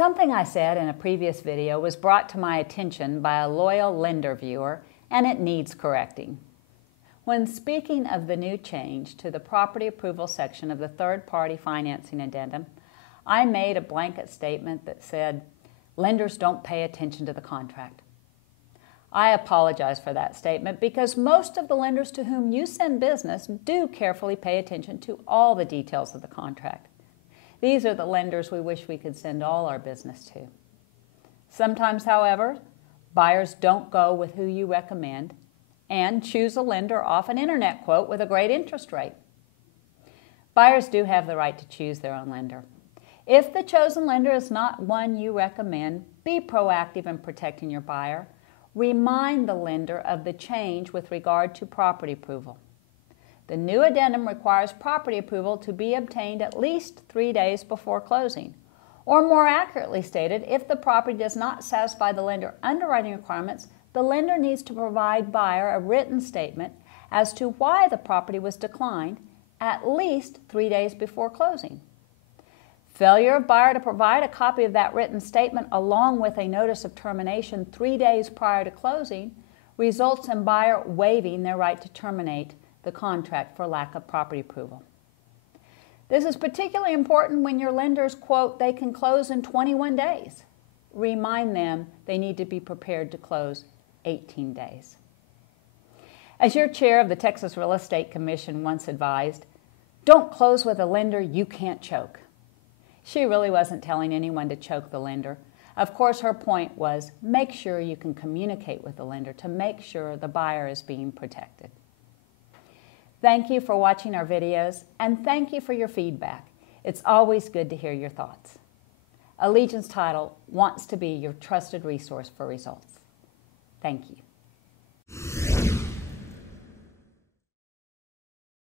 Something I said in a previous video was brought to my attention by a loyal lender viewer, and it needs correcting. When speaking of the new change to the property approval section of the third-party financing addendum, I made a blanket statement that said, lenders don't pay attention to the contract. I apologize for that statement because most of the lenders to whom you send business do carefully pay attention to all the details of the contract. These are the lenders we wish we could send all our business to. Sometimes, however, buyers don't go with who you recommend and choose a lender off an internet quote with a great interest rate. Buyers do have the right to choose their own lender. If the chosen lender is not one you recommend, be proactive in protecting your buyer. Remind the lender of the change with regard to property approval. The new addendum requires property approval to be obtained at least 3 days before closing. Or more accurately stated, if the property does not satisfy the lender underwriting requirements, the lender needs to provide buyer a written statement as to why the property was declined at least 3 days before closing. Failure of buyer to provide a copy of that written statement along with a notice of termination 3 days prior to closing results in buyer waiving their right to terminate the contract for lack of property approval. This is particularly important when your lenders quote they can close in 21 days. Remind them they need to be prepared to close 18 days. As your chair of the Texas Real Estate Commission once advised, don't close with a lender you can't choke. She really wasn't telling anyone to choke the lender. Of course, her point was make sure you can communicate with the lender to make sure the buyer is being protected. Thank you for watching our videos, and thank you for your feedback. It's always good to hear your thoughts. Allegiance Title wants to be your trusted resource for results. Thank you.